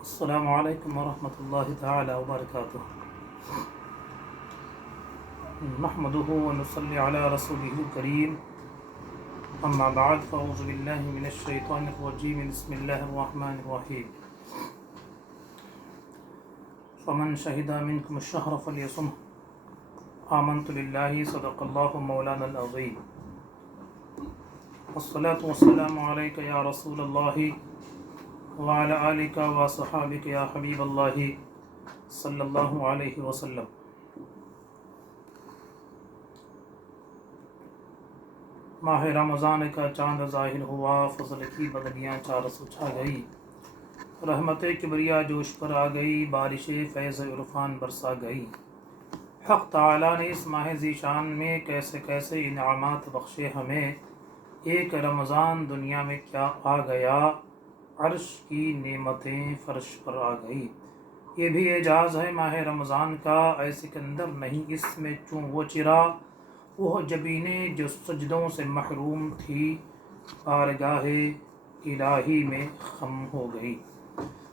السلام علیکم ورحمۃ اللہ تعالی وبرکاتہ۔ نحمده ونصلی علی رسوله الکریم، اما بعد فاعوذ باللہ من الشیطان الرجیم، بسم اللہ الرحمن الرحیم۔ فمن شہد منکم الشہر فلیصمہ، آمنت باللہ صدق اللہ مولانا العظیم، والصلاة والسلام علیک یا رسول اللہ وعلی آلک وصحابک یا حبیب اللہ صلی اللہ علیہ وسلم۔ ماہ رمضان کا چاند ظاہر ہوا، فضل کی بدلیاں چارس اچھا گئی، رحمت کبریا جوش پر آ گئی، بارش فیض عرفان برسا گئی۔ حق تعالیٰ نے اس ماہ ذیشان میں کیسے کیسے انعامات بخشے ہمیں، ایک رمضان دنیا میں کیا آ گیا، عرش کی نعمتیں فرش پر آ گئی۔ یہ بھی اعجاز ہے ماہ رمضان کا، اے سکندر نہیں اس میں چوں وہ چرا، وہ جبینیں جو سجدوں سے محروم تھی، بارگاہ الہی میں خم ہو گئی۔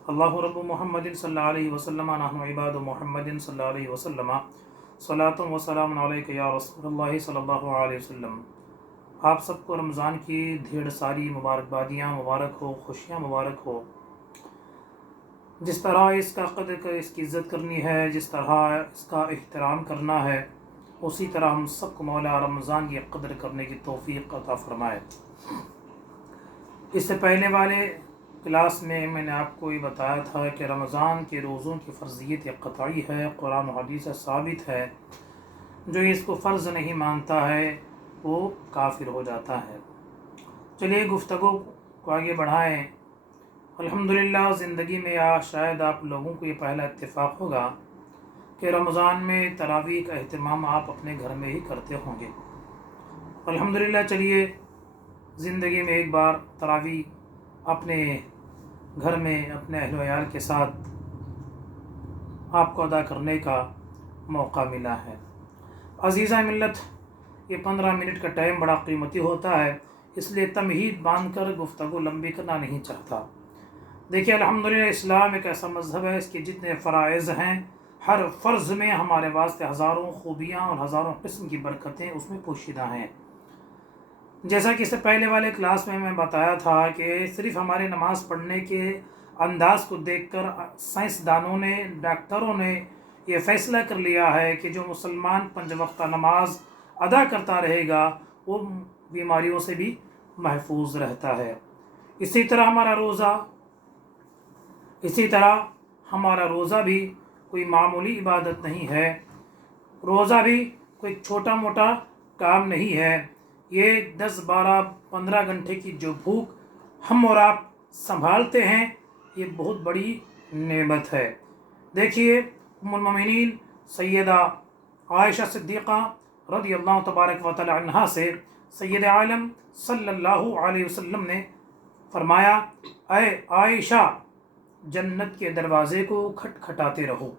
اللہ رب محمد صلی اللہ علیہ وسلم، نحن عباد محمد صلی اللہ علیہ وسلم، صلاۃ و سلام علیک یا رسول اللہ صلی اللہ علیہ وسلم۔ آپ سب کو رمضان کی ڈھیر ساری مبارکبادیاں مبارک ہو، خوشیاں مبارک ہو۔ جس طرح اس کا قدر، اس کی عزت کرنی ہے، جس طرح اس کا احترام کرنا ہے، اسی طرح ہم سب کو مولا رمضان کی قدر کرنے کی توفیق عطا فرمائے۔ اس سے پہلے والے کلاس میں میں نے آپ کو یہ بتایا تھا کہ رمضان کے روزوں کی فرضیت قطعی ہے، قرآن و حدیث سے ثابت ہے۔ جو اس کو فرض نہیں مانتا ہے وہ کافر ہو جاتا ہے۔ چلیے گفتگو کو آگے بڑھائیں۔ الحمدللہ زندگی میں شاید آپ لوگوں کو یہ پہلا اتفاق ہوگا کہ رمضان میں تراویح کا اہتمام آپ اپنے گھر میں ہی کرتے ہوں گے۔ الحمدللہ چلیے زندگی میں ایک بار تراویح اپنے گھر میں اپنے اہل و عیال کے ساتھ آپ کو ادا کرنے کا موقع ملا ہے۔ عزیزہ ملت، یہ 15 منٹ کا ٹائم بڑا قیمتی ہوتا ہے، اس لیے تمہید باندھ کر گفتگو لمبی کرنا نہیں چاہتا۔ دیکھیے الحمدللہ اسلام ایک ایسا مذہب ہے، اس کے جتنے فرائض ہیں، ہر فرض میں ہمارے واسطے ہزاروں خوبیاں اور ہزاروں قسم کی برکتیں اس میں پوشیدہ ہیں۔ جیسا کہ اس سے پہلے والے کلاس میں بتایا تھا کہ صرف ہمارے نماز پڑھنے کے انداز کو دیکھ کر سائنسدانوں نے، ڈاکٹروں نے یہ فیصلہ کر لیا ہے کہ جو مسلمان 5 وقتہ نماز ادا کرتا رہے گا وہ بیماریوں سے بھی محفوظ رہتا ہے۔ اسی طرح ہمارا روزہ بھی کوئی معمولی عبادت نہیں ہے، روزہ بھی کوئی چھوٹا موٹا کام نہیں ہے۔ یہ 10 12 15 گھنٹے کی جو بھوک ہم اور آپ سنبھالتے ہیں، یہ بہت بڑی نعمت ہے۔ دیکھیے ام المومنین سیدہ عائشہ صدیقہ رضی اللہ تبارک و تعالی عنہا سے سید عالم صلی اللہ علیہ وسلم نے فرمایا، اے عائشہ جنت کے دروازے کو کھٹکھٹاتے رہو،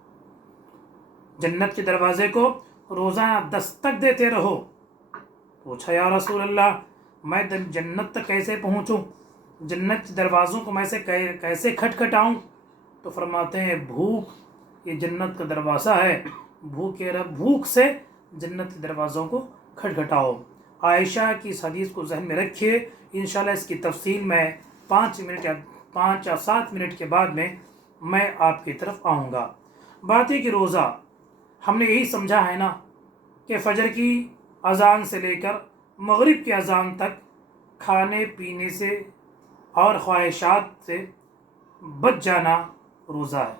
جنت کے دروازے کو روزانہ دستک دیتے رہو۔ پوچھا یا رسول اللہ میں جنت تک کیسے پہنچوں، جنت کے دروازوں کو میں کیسے کھٹکھٹاؤں؟ تو فرماتے ہیں بھوک یہ جنت کا دروازہ ہے، بھوک سے جنت کے دروازوں کو کھٹکھٹاؤ۔ عائشہ کی اس حدیث کو ذہن میں رکھیے، انشاءاللہ اس کی تفصیل میں 5 یا 7 منٹ کے بعد میں آپ کی طرف آؤں گا۔ بات ہے کہ روزہ ہم نے یہی سمجھا ہے نا کہ فجر کی اذان سے لے کر مغرب کی اذان تک کھانے پینے سے اور خواہشات سے بچ جانا روزہ ہے،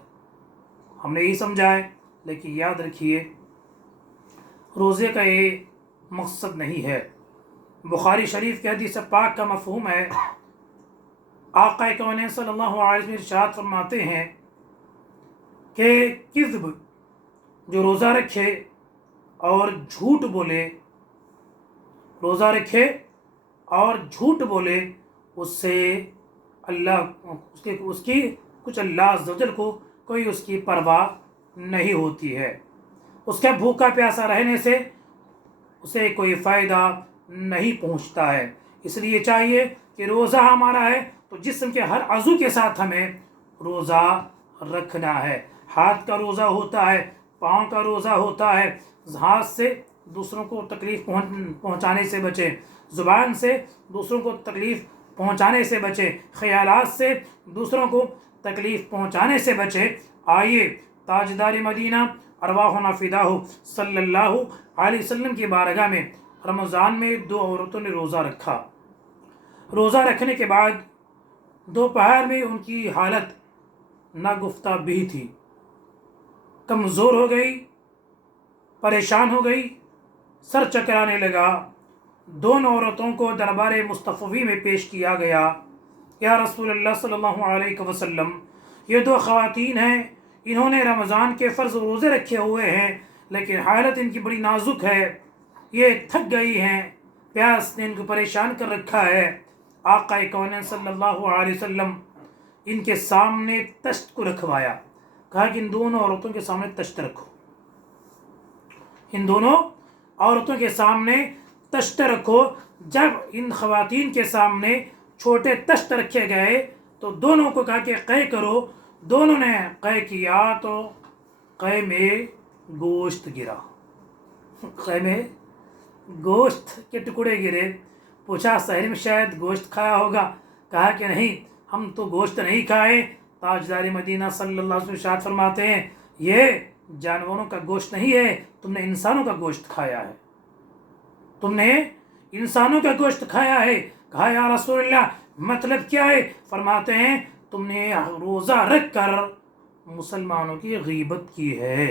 ہم نے یہی سمجھا ہے۔ لیکن یاد رکھیے روزے کا یہ مقصد نہیں ہے۔ بخاری شریف کے حدیث پاک کا مفہوم ہے، آقا کونین صلی اللہ علیہ وسلم ارشاد فرماتے ہیں کہ کذب جو روزہ رکھے اور جھوٹ بولے، روزہ رکھے اور جھوٹ بولے، اس سے اس کی کچھ اللہ عز و جل کو کوئی اس کی پرواہ نہیں ہوتی ہے، اس کے بھوکا پیاسا رہنے سے اسے کوئی فائدہ نہیں پہنچتا ہے۔ اس لیے چاہیے کہ روزہ ہمارا ہے تو جسم کے ہر عضو کے ساتھ ہمیں روزہ رکھنا ہے۔ ہاتھ کا روزہ ہوتا ہے، پاؤں کا روزہ ہوتا ہے۔ ہاتھ سے دوسروں کو تکلیف پہنچانے سے بچیں، زبان سے دوسروں کو تکلیف پہنچانے سے بچیں، خیالات سے دوسروں کو تکلیف پہنچانے سے بچیں۔ آئیے تاجدار مدینہ ارواحنا فداہ صلی اللہ علیہ وسلم کی بارگاہ میں رمضان میں 2 عورتوں نے روزہ رکھا۔ روزہ رکھنے کے بعد دوپہر میں ان کی حالت ناگفتہ بھی تھی، کمزور ہو گئی، پریشان ہو گئی، سر چکرانے لگا۔ دونوں عورتوں کو دربار مصطفی میں پیش کیا گیا۔ یا رسول اللہ صلی اللہ علیہ وسلم، یہ 2 خواتین ہیں، انہوں نے رمضان کے فرض روزے رکھے ہوئے ہیں، لیکن حالت ان کی بڑی نازک ہے، یہ تھک گئی ہیں، پیاس نے ان کو پریشان کر رکھا ہے۔ آقا کونین صلی اللہ علیہ وسلم ان کے سامنے تشت کو رکھوایا، کہا کہ ان دونوں عورتوں کے سامنے تشت رکھو، ان دونوں عورتوں کے سامنے تشت رکھو۔ جب ان خواتین کے سامنے چھوٹے تشت رکھے گئے تو دونوں کو کہا کہ قے کرو۔ دونوں نے قے کیا تو قے میں گوشت گرا، قے میں گوشت کے ٹکڑے گرے۔ پوچھا سحر میں شاید گوشت کھایا ہوگا، کہا کہ نہیں، ہم تو گوشت نہیں کھائے۔ تاجدار مدینہ صلی اللہ علیہ وسلم ارشاد فرماتے ہیں یہ جانوروں کا گوشت نہیں ہے، تم نے انسانوں کا گوشت کھایا ہے، تم نے انسانوں کا گوشت کھایا ہے۔ کہا یا رسول اللہ مطلب کیا ہے؟ فرماتے ہیں تم نے روزہ رکھ کر مسلمانوں کی غیبت کی ہے،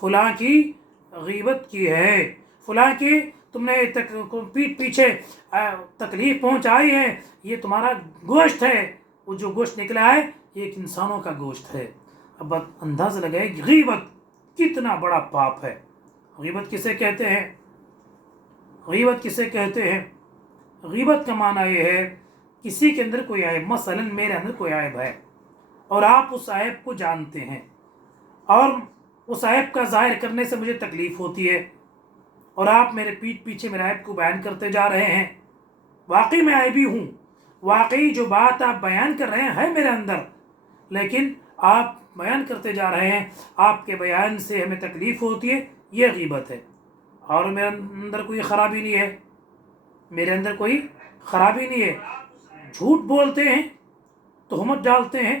فلاں کی غیبت کی ہے، فلاں کی تم نے پیٹ پیچھے تکلیف پہنچائی ہے، یہ تمہارا گوشت ہے، وہ جو گوشت نکلا ہے یہ ایک انسانوں کا گوشت ہے۔ اب اندازہ لگائے کہ غیبت کتنا بڑا پاپ ہے۔ غیبت کسے کہتے ہیں؟ غیبت کسے کہتے ہیں؟ غیبت کا معنی یہ ہے کسی کے اندر کوئی عیب، مثلا میرے اندر کوئی عیب ہے اور آپ اس عیب کو جانتے ہیں اور اس عیب کا ظاہر کرنے سے مجھے تکلیف ہوتی ہے اور آپ میرے پیٹھ پیچھے میرے عیب کو بیان کرتے جا رہے ہیں۔ واقعی میں عیبی ہوں، واقعی جو بات آپ بیان کر رہے ہیں ہے میرے اندر، لیکن آپ بیان کرتے جا رہے ہیں، آپ کے بیان سے ہمیں تکلیف ہوتی ہے، یہ غیبت ہے۔ اور میرے اندر کوئی خرابی نہیں ہے، میرے اندر کوئی خرابی نہیں ہے۔ جھوٹ بولتے ہیں، تہمت ڈالتے ہیں،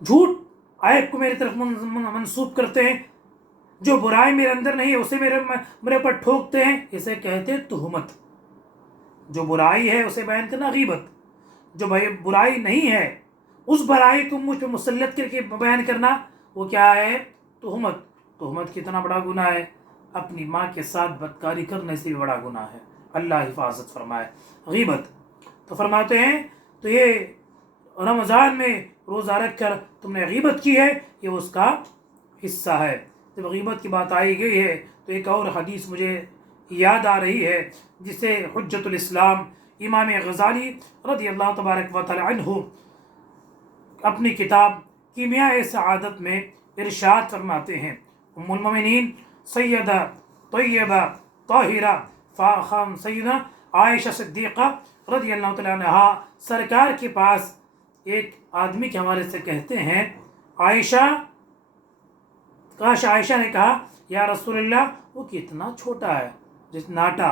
جھوٹ عیب کو میری طرف منسوب کرتے ہیں، جو برائی میرے اندر نہیں ہے اسے میرے پر ٹھوکتے ہیں، اسے کہتے ہیں تہمت۔ جو برائی ہے اسے بیان کرنا غیبت، جو برائی نہیں ہے اس برائی کو مجھ پہ مسلط کر کے بیان کرنا وہ کیا ہے؟ تہمت۔ تہمت کتنا بڑا گناہ ہے، اپنی ماں کے ساتھ بدکاری کرنے سے بھی بڑا گناہ ہے، اللہ حفاظت فرمائے۔ غیبت تو فرماتے ہیں تو یہ رمضان میں روزہ رکھ کر تم نے غیبت کی ہے، یہ اس کا حصہ ہے۔ جب غیبت کی بات آئی گئی ہے تو ایک اور حدیث مجھے یاد آ رہی ہے جسے حجت الاسلام امام غزالی رضی اللہ تبارک و تعالی عنہ اپنی کتاب کیمیاء سعادت میں ارشاد فرماتے ہیں۔ ام المومنین سیدہ طیبہ طاہرہ فاخم سیدہ عائشہ صدیقہ رضی اللہ تعالی عنہا سرکار کے پاس ایک آدمی کے حوالے سے کہتے ہیں عائشہ نے کہا یا رسول اللہ وہ کتنا چھوٹا ہے، جس ناٹا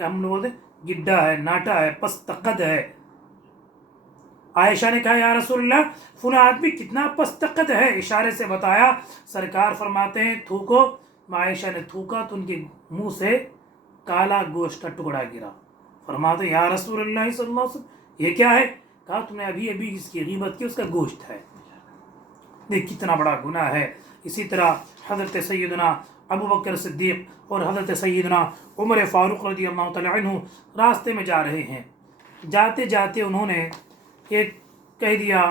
ہم لوگ بولتے گڈا ہے، ناٹا ہے، پست قد ہے۔ عائشہ نے کہا یا رسول اللہ فلاں آدمی کتنا پست قد ہے، اشارے سے بتایا۔ سرکار فرماتے ہیں تھوکو۔ عائشہ نے تھوکا تو ان کے منہ سے کالا گوشت کا ٹکڑا گرا۔ فرماتے یا رسول اللہ صلی اللہ علیہ وسلم یہ کیا ہے؟ کہا تم نے ابھی اس کی غیبت کی، اس کا گوشت ہے۔ دیکھ کتنا بڑا گناہ ہے۔ اسی طرح حضرت سیدنا ابو بکر صدیق اور حضرت سیدنا عمر فاروق رضی اللہ تعالی عنہ راستے میں جا رہے ہیں، جاتے جاتے انہوں نے ایک کہہ دیا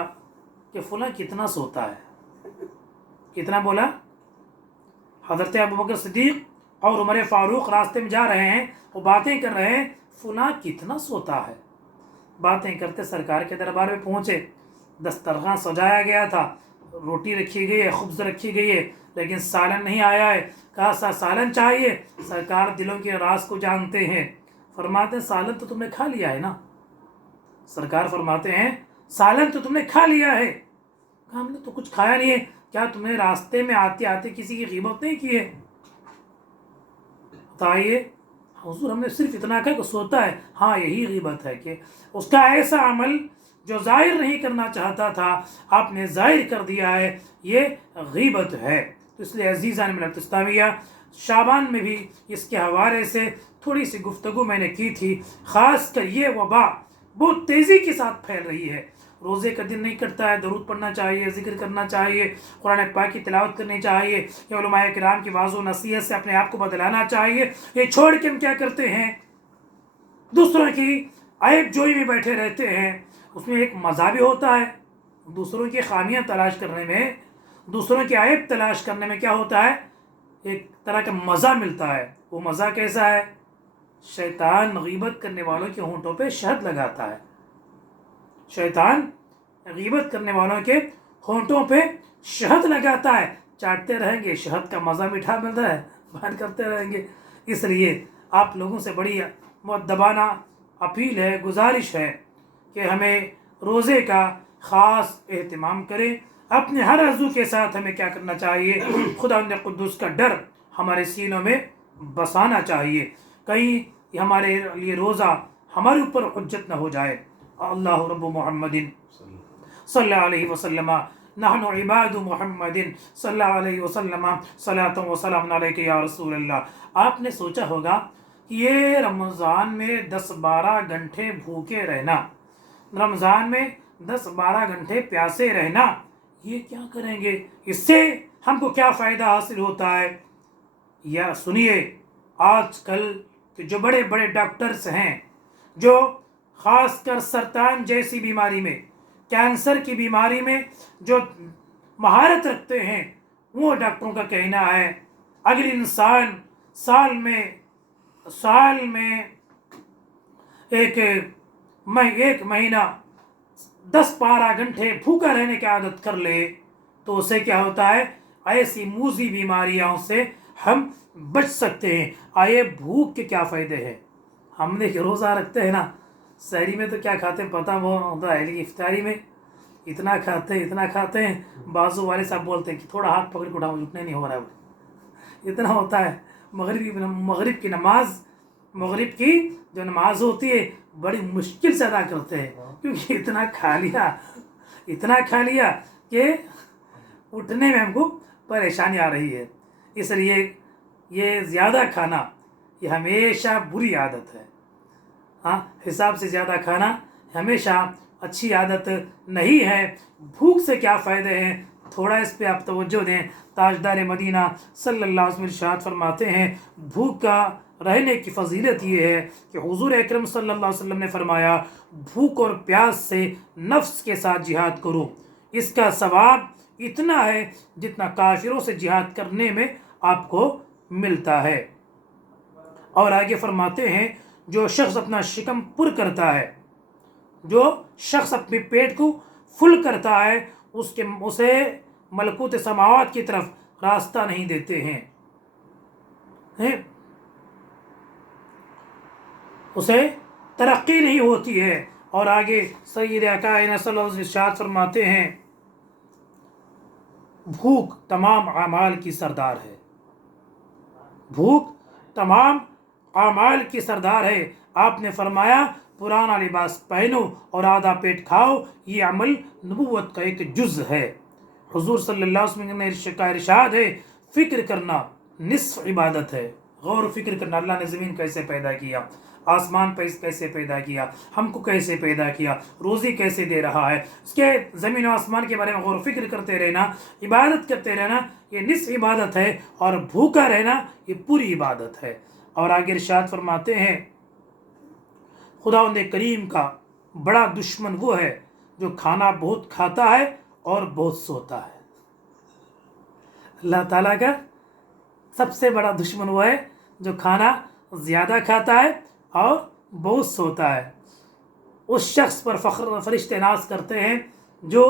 کہ فلاں کتنا سوتا ہے۔ کتنا بولا؟ حضرت ابو بکر صدیق اور عمر فاروق راستے میں جا رہے ہیں، وہ باتیں کر رہے ہیں فلاں کتنا سوتا ہے۔ باتیں کرتے سرکار کے دربار میں پہنچے، دسترخوان سجایا گیا تھا، روٹی رکھی گئی ہے، خبز رکھی گئی ہے، لیکن سالن نہیں آیا ہے۔ کہا سالن چاہیے؟ سرکار دلوں کے راز کو جانتے ہیں، فرماتے ہیں سالن تو تم نے کھا لیا ہے نا۔ سرکار فرماتے ہیں سالن تو تم نے کھا لیا ہے. کہا ہم نے تو کچھ کھایا نہیں ہے. کیا تم نے راستے میں آتے آتے کسی کی غیبت نہیں کی ہے؟ بتائیے. حضور ہم نے صرف اتنا کہا کہ سوتا ہے. ہاں یہی غیبت ہے کہ اس کا ایسا عمل جو ظاہر نہیں کرنا چاہتا تھا آپ نے ظاہر کر دیا ہے، یہ غیبت ہے. اس لیے عزیزان ملت اسلامیہ، شعبان میں بھی اس کے حوالے سے تھوڑی سی گفتگو میں نے کی تھی. خاص کر یہ وبا بہت تیزی کے ساتھ پھیل رہی ہے. روزے کا دن نہیں کرتا ہے، درود پڑھنا چاہیے، ذکر کرنا چاہیے، قرآن پاک کی تلاوت کرنی چاہیے، یا علماء کرام کی واعظ و نصیحت سے اپنے آپ کو بدلانا چاہیے. یہ چھوڑ کے ہم کیا کرتے ہیں؟ دوسروں کی عیب جوئی میں بیٹھے رہتے ہیں. اس میں ایک مزہ بھی ہوتا ہے. دوسروں کی خامیاں تلاش کرنے میں، دوسروں کی عیب تلاش کرنے میں کیا ہوتا ہے؟ ایک طرح کا مزہ ملتا ہے. وہ مزہ کیسا ہے؟ شیطان غیبت کرنے والوں کے ہونٹوں پہ شہد لگاتا ہے. شیطان غیبت کرنے والوں کے ہونٹوں پہ شہد لگاتا ہے. چاٹتے رہیں گے، شہد کا مزہ میٹھا ملتا ہے، بات کرتے رہیں گے. اس لیے آپ لوگوں سے بڑی مؤدبانہ اپیل ہے، گزارش ہے کہ ہمیں روزے کا خاص اہتمام کریں. اپنے ہر عضو کے ساتھ ہمیں کیا کرنا چاہیے؟ خداوند قدوس کا ڈر ہمارے سینوں میں بسانا چاہیے. کہیں ہمارے لیے روزہ ہمارے اوپر حجت نہ ہو جائے. اللہ رب محمد صلی اللہ علیہ وسلم، نحن عباد محمد صلی اللہ علیہ وسلم، صلاۃ و سلام علیک یا رسول اللہ. آپ نے سوچا ہوگا کہ یہ رمضان میں 10-12 گھنٹے بھوکے رہنا، رمضان میں 10-12 گھنٹے پیاسے رہنا، یہ کیا کریں گے؟ اس سے ہم کو کیا فائدہ حاصل ہوتا ہے؟ یا سنیے، آج کل کے جو بڑے بڑے ڈاکٹرز ہیں، جو خاص کر سرطان جیسی بیماری میں، کینسر کی بیماری میں جو مہارت رکھتے ہیں، وہ ڈاکٹروں کا کہنا ہے اگر انسان سال میں ایک مہینہ 10-12 گھنٹے بھوکا رہنے کی عادت کر لے تو اسے کیا ہوتا ہے؟ ایسی موذی بیماریوں سے ہم بچ سکتے ہیں. آئے بھوک کے کیا فائدے ہیں؟ ہم نے روزہ رکھتے ہیں نا، سحری میں تو کیا کھاتے ہیں پتہ وہ ہوتا ہے، لیکن افطاری میں اتنا کھاتے ہیں. بازو والے صاحب بولتے ہیں کہ تھوڑا ہاتھ پکڑ کے اٹھاؤ، اٹھنے نہیں ہو رہا ہے. اتنا ہوتا ہے. مغرب کی جو نماز ہوتی ہے بڑی مشکل سے ادا کرتے ہیں، کیونکہ اتنا کھا لیا کہ اٹھنے میں ہم کو پریشانی آ رہی ہے. اس لیے یہ زیادہ کھانا یہ ہمیشہ بری عادت ہے. ہاں، حساب سے زیادہ کھانا ہمیشہ اچھی عادت نہیں ہے. بھوک سے کیا فائدے ہیں؟ تھوڑا اس پہ آپ توجہ دیں. تاجدار مدینہ صلی اللہ علیہ وسلم ارشاد فرماتے ہیں، بھوک کا رہنے کی فضیلت یہ ہے کہ حضور اکرم صلی اللہ علیہ وسلم نے فرمایا، بھوک اور پیاس سے نفس کے ساتھ جہاد کرو، اس کا ثواب اتنا ہے جتنا کافروں سے جہاد کرنے میں آپ کو ملتا ہے. اور آگے فرماتے ہیں، جو شخص اپنا شکم پر کرتا ہے، جو شخص اپنے پیٹ کو فل کرتا ہے، اسے ملکوت سماوات کی طرف راستہ نہیں دیتے ہیں، اسے ترقی نہیں ہوتی ہے. اور آگے سید کائنات صلی اللہ علیہ وسلم ارشاد فرماتے ہیں، بھوک تمام اعمال کی سردار ہے. بھوک تمام اعمال کی سردار ہے. آپ نے فرمایا، پرانا لباس پہنو اور آدھا پیٹ کھاؤ، یہ عمل نبوت کا ایک جز ہے. حضور صلی اللہ علیہ وسلم نے ارشاد ہے، فکر کرنا نصف عبادت ہے. غور و فکر کرنا، اللہ نے زمین کیسے پیدا کیا، آسمان کیسے پیدا کیا، ہم کو کیسے پیدا کیا، روزی کیسے دے رہا ہے، اس کے زمین و آسمان کے بارے میں غور و فکر کرتے رہنا، عبادت کرتے رہنا، یہ نصف عبادت ہے. اور بھوکا رہنا یہ پوری عبادت ہے. اور آگے ارشاد فرماتے ہیں، خداوند کریم کا بڑا دشمن وہ ہے جو کھانا بہت کھاتا ہے اور بہت سوتا ہے. اللہ تعالیٰ کا سب سے بڑا دشمن وہ ہے جو کھانا زیادہ کھاتا ہے اور بہت سوتا ہے. اس شخص پر فرشتے ناز کرتے ہیں جو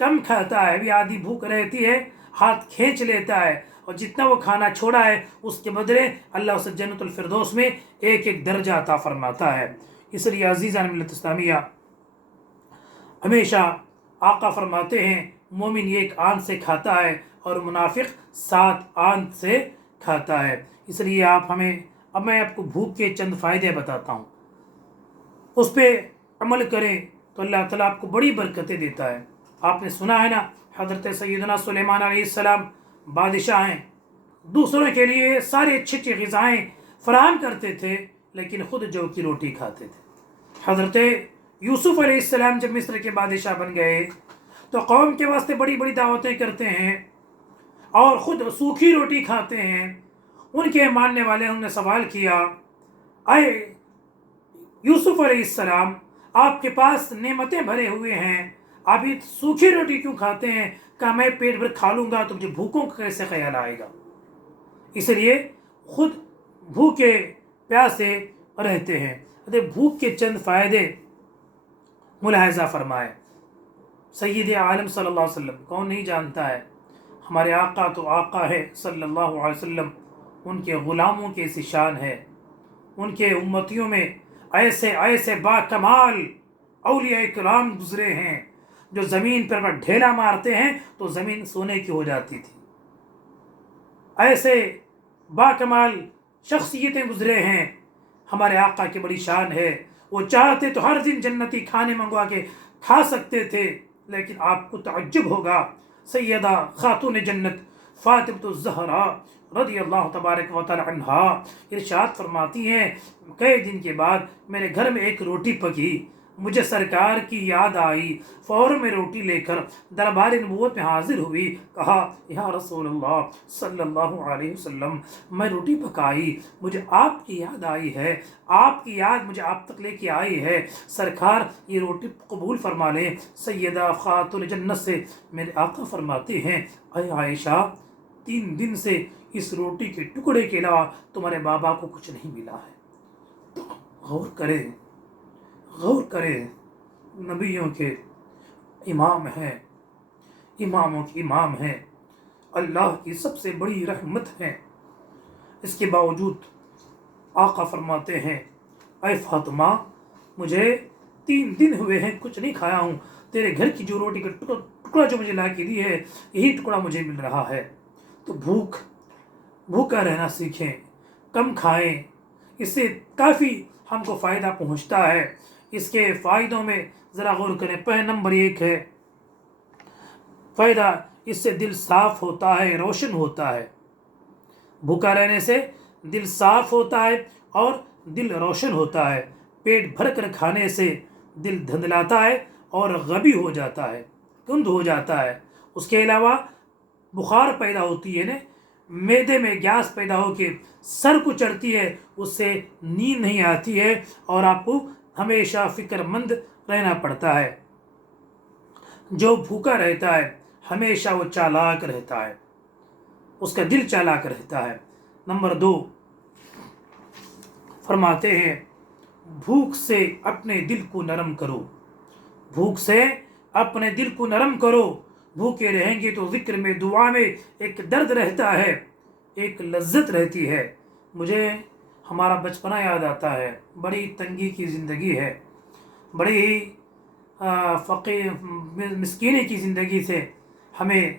کم کھاتا ہے، بھی آدھی بھوک رہتی ہے، ہاتھ کھینچ لیتا ہے، اور جتنا وہ کھانا چھوڑا ہے اس کے بدلے اللہ اسے جنت الفردوس میں ایک درجہ عطا فرماتا ہے. اس لیے عزیزان ملت اسلامیہ، ہمیشہ آقا فرماتے ہیں مومن ایک آنت سے کھاتا ہے اور منافق 7 آنت سے کھاتا ہے۔ اس لیے اب میں آپ کو بھوک کے چند فائدے بتاتا ہوں، اس پہ عمل کریں تو اللہ تعالیٰ آپ کو بڑی برکتیں دیتا ہے۔ آپ نے سنا ہے نا، حضرت سیدنا سلیمان علیہ السلام بادشاہ ہیں، دوسروں کے لیے ساری اچھی اچھی غذائیں فراہم کرتے تھے، لیکن خود جو کی روٹی کھاتے تھے۔ حضرت یوسف علیہ السلام جب مصر کے بادشاہ بن گئے تو قوم کے واسطے بڑی بڑی دعوتیں کرتے ہیں اور خود سوکھی روٹی کھاتے ہیں۔ ان کے ماننے والے انہوں نے سوال کیا، اے یوسف علیہ السلام، آپ کے پاس نعمتیں بھرے ہوئے ہیں، آپ یہ سوکھی روٹی کیوں کھاتے ہیں؟ کہ میں پیٹ بھر کھا لوں گا تو مجھے بھوکوں کا کیسے خیال آئے گا؟ اس لیے خود بھوکے پیاسے رہتے ہیں۔ بھوک کے چند فائدے ملاحظہ فرمائے۔ سید عالم صلی اللہ علیہ وسلم کون نہیں جانتا ہے، ہمارے آقا تو آقا ہے صلی اللہ علیہ وسلم، ان کے غلاموں کی ایسی شان ہے، ان کے امتیوں میں ایسے ایسے با کمال اولیاء کرام گزرے ہیں جو زمین پر اگر ڈھیلا مارتے ہیں تو زمین سونے کی ہو جاتی تھی۔ ایسے با کمال شخصیتیں گزرے ہیں، ہمارے آقا کی بڑی شان ہے۔ وہ چاہتے تو ہر دن جنتی کھانے منگوا کے کھا سکتے تھے، لیکن آپ کو تعجب ہوگا، سیدہ خاتون جنت فاطمہ الزہرا رضی اللہ تبارک و تعالی عنہا ارشاد فرماتی ہیں، کئی دن کے بعد میرے گھر میں ایک روٹی پکی، مجھے سرکار کی یاد آئی، فوراً میں روٹی لے کر دربار نبوت میں حاضر ہوئی، کہا یا رسول اللہ صلی اللہ علیہ وسلم، میں روٹی پکائی، مجھے آپ کی یاد آئی ہے، آپ کی یاد مجھے آپ تک لے کے آئی ہے، سرکار یہ روٹی قبول فرما لیں۔ سیدہ خاتون جنت سے میرے آقا فرماتے ہیں، اے عائشہ، 3 دن سے اس روٹی کے ٹکڑے کے علاوہ تمہارے بابا کو کچھ نہیں ملا ہے۔ تو غور کرے، نبیوں کے امام ہیں، اماموں کے امام ہیں، اللہ کی سب سے بڑی رحمت ہے، اس کے باوجود آقا فرماتے ہیں، اے فاطمہ، مجھے 3 دن ہوئے ہیں کچھ نہیں کھایا ہوں، تیرے گھر کی جو روٹی کا ٹکڑا جو مجھے لا کے دی ہے یہی ٹکڑا مجھے مل رہا ہے۔ تو بھوکا رہنا سیکھیں، کم کھائیں، اس سے کافی ہم کو فائدہ پہنچتا ہے۔ اس کے فائدوں میں ذرا غور کریں۔ پہلا نمبر 1 ہے فائدہ، اس سے دل صاف ہوتا ہے، روشن ہوتا ہے۔ بھوکا رہنے سے دل صاف ہوتا ہے اور دل روشن ہوتا ہے۔ پیٹ بھر کر کھانے سے دل دھندلاتا ہے اور غبی ہو جاتا ہے، کند ہو جاتا ہے۔ اس کے علاوہ بخار پیدا ہوتی ہے نا، معدے میں گیس پیدا ہو کے سر کو چڑھتی ہے، اس سے نیند نہیں آتی ہے اور آپ کو ہمیشہ فکر مند رہنا پڑتا ہے۔ جو بھوکا رہتا ہے ہمیشہ وہ چالاک رہتا ہے، اس کا دل چالاک رہتا ہے۔ نمبر 2 فرماتے ہیں، بھوک سے اپنے دل کو نرم کرو، بھوک سے اپنے دل کو نرم کرو۔ بھوکے رہیں گے تو ذکر میں، دعا میں ایک درد رہتا ہے، ایک لذت رہتی ہے۔ مجھے ہمارا بچپنا یاد آتا ہے، بڑی تنگی کی زندگی ہے، بڑی ہی فقیر مسکینی کی زندگی سے ہمیں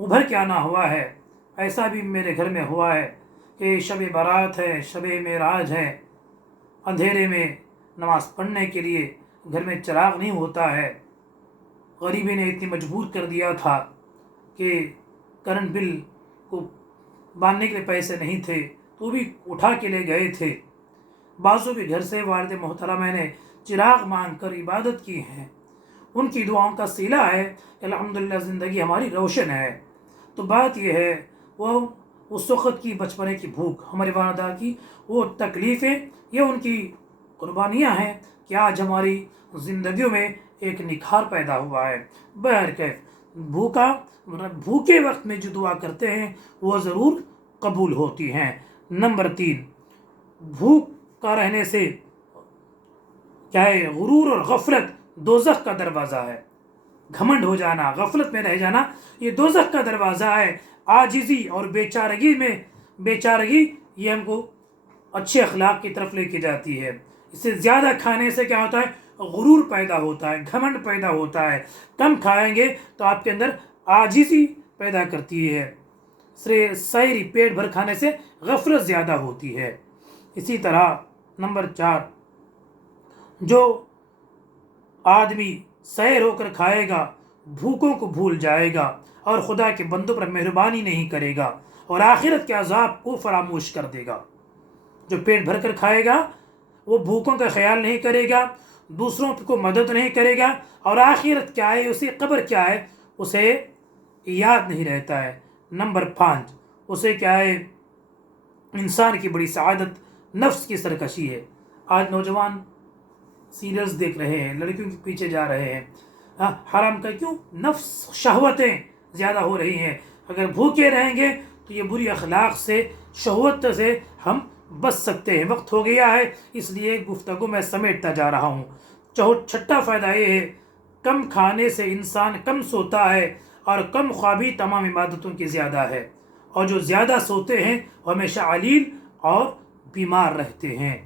ابھر کے آنا ہوا ہے۔ ایسا بھی میرے گھر میں ہوا ہے کہ شب برات ہے، شب معراج ہے، اندھیرے میں نماز پڑھنے کے لیے گھر میں چراغ نہیں ہوتا ہے، غریبی نے اتنی مجبور کر دیا تھا کہ کرنٹ بل کو باندھنے کے لیے پیسے نہیں تھے تو بھی اٹھا کے لے گئے تھے۔ بعضوں کے گھر سے والد محترمہ نے چراغ مانگ کر عبادت کی ہے، ان کی دعاؤں کا صلہ ہے کہ الحمدللہ زندگی ہماری روشن ہے۔ تو بات یہ ہے، وہ اس وقت کی بچپنے کی بھوک، ہمارے والدہ کی وہ تکلیفیں، یہ ان کی قربانیاں ہیں کہ آج ہماری زندگیوں میں ایک نکھار پیدا ہوا ہے۔ بہرکیف بھوکے وقت میں جو دعا کرتے ہیں وہ ضرور قبول ہوتی ہیں۔ نمبر 3 بھوک کا رہنے سے کیا ہے، غرور اور غفلت دوزخ کا دروازہ ہے۔ گھمنڈ ہو جانا، غفلت میں رہ جانا، یہ دوزخ کا دروازہ ہے۔ عاجزی اور بیچارگی یہ ہم کو اچھے اخلاق کی طرف لے کے جاتی ہے۔ اس سے زیادہ کھانے سے کیا ہوتا ہے، غرور پیدا ہوتا ہے، گھمنڈ پیدا ہوتا ہے۔ کم کھائیں گے تو آپ کے اندر عاجزی پیدا کرتی ہے۔ سحری پیٹ بھر کھانے سے غفلت زیادہ ہوتی ہے۔ اسی طرح نمبر 4، جو آدمی سیر ہو کر کھائے گا بھوکوں کو بھول جائے گا اور خدا کے بندوں پر مہربانی نہیں کرے گا اور آخرت کے عذاب کو فراموش کر دے گا۔ جو پیٹ بھر کر کھائے گا وہ بھوکوں کا خیال نہیں کرے گا، دوسروں کو مدد نہیں کرے گا، اور آخرت کیا ہے، اسے قبر کیا ہے، اسے یاد نہیں رہتا ہے۔ نمبر 5، اسے کیا ہے، انسان کی بڑی سعادت نفس کی سرکشی ہے۔ آج نوجوان سیریلز دیکھ رہے ہیں، لڑکیوں کے پیچھے جا رہے ہیں، حرام کا کیوں؟ نفس شہوتیں زیادہ ہو رہی ہیں۔ اگر بھوکے رہیں گے تو یہ بری اخلاق سے، شہوت سے ہم بچ سکتے ہیں۔ وقت ہو گیا ہے، اس لیے گفتگو میں سمیٹتا جا رہا ہوں۔ چھٹا فائدہ یہ ہے، کم کھانے سے انسان کم سوتا ہے اور کم خوابی تمام عبادتوں کی زیادہ ہے، اور جو زیادہ سوتے ہیں وہ ہمیشہ علیل اور بیمار رہتے ہیں۔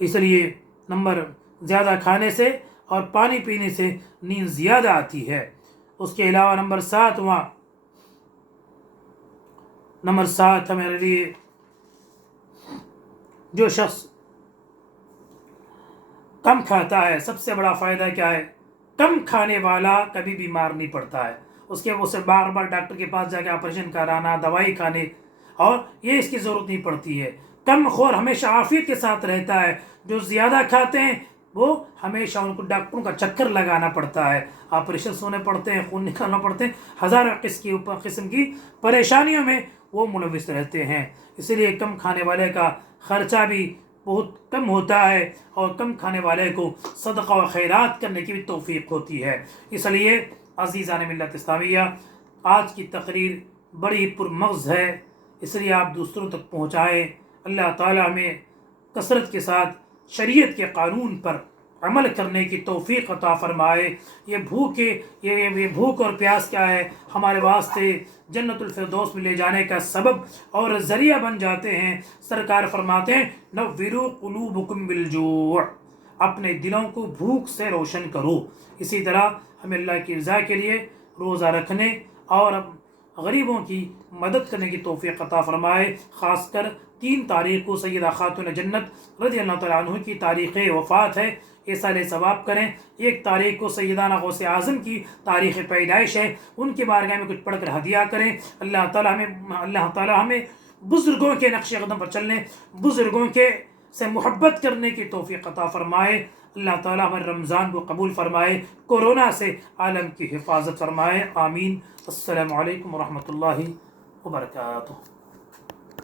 اس لیے زیادہ کھانے سے اور پانی پینے سے نیند زیادہ آتی ہے۔ اس کے علاوہ نمبر 7 ہمارے لیے، جو شخص کم کھاتا ہے، سب سے بڑا فائدہ کیا ہے؟ کم کھانے والا کبھی بیمار نہیں پڑتا ہے۔ اسے بار بار ڈاکٹر کے پاس جا کے آپریشن کرانا، دوائی کھانے، اور یہ اس کی ضرورت نہیں پڑتی ہے۔ کم خور ہمیشہ عافیت کے ساتھ رہتا ہے۔ جو زیادہ کھاتے ہیں وہ ہمیشہ ان کو ڈاکٹروں کا چکر لگانا پڑتا ہے، آپریشن ہونے پڑتے ہیں، خون نکالنا پڑتے ہیں، ہزاروں قسم کی پریشانیوں میں وہ ملوث رہتے ہیں۔ اسی لیے کم کھانے والے کا خرچہ بھی بہت کم ہوتا ہے، اور کم کھانے والے کو صدقہ و خیرات کرنے کی بھی توفیق ہوتی ہے۔ اس لیے عزیزان ملت اسلامیہ، آج کی تقریر بڑی پرمغز ہے، اس لیے آپ دوسروں تک پہنچائیں۔ اللہ تعالیٰ ہمیں کثرت کے ساتھ شریعت کے قانون پر عمل کرنے کی توفیق عطا فرمائے۔ یہ بھوک اور پیاس کیا ہے، ہمارے واسطے جنت الفردوس میں لے جانے کا سبب اور ذریعہ بن جاتے ہیں۔ سرکار فرماتے ہیں، نوّروا قلوبکم بالجوع، اپنے دلوں کو بھوک سے روشن کرو۔ اسی طرح ہمیں اللہ کی رضا کے لیے روزہ رکھنے اور غریبوں کی مدد کرنے کی توفیق عطا فرمائے۔ خاص کر 3 تاریخ کو سیدہ خاتون جنت رضی اللہ تعالیٰ عنہ کی تاریخ وفات ہے، ایسا ثواب کریں۔ 1 تاریخ کو سیدنا غوث اعظم کی تاریخ پیدائش ہے، ان کے بارگاہ میں کچھ پڑھ کر ہدیہ کریں۔ اللہ تعالیٰ ہمیں بزرگوں کے نقش قدم پر چلنے، بزرگوں سے محبت کرنے کی توفیق عطا فرمائے۔ اللہ تعالیٰ ہمارے رمضان کو قبول فرمائے، کورونا سے عالم کی حفاظت فرمائے، آمین۔ السلام علیکم ورحمۃ اللہ وبرکاتہ۔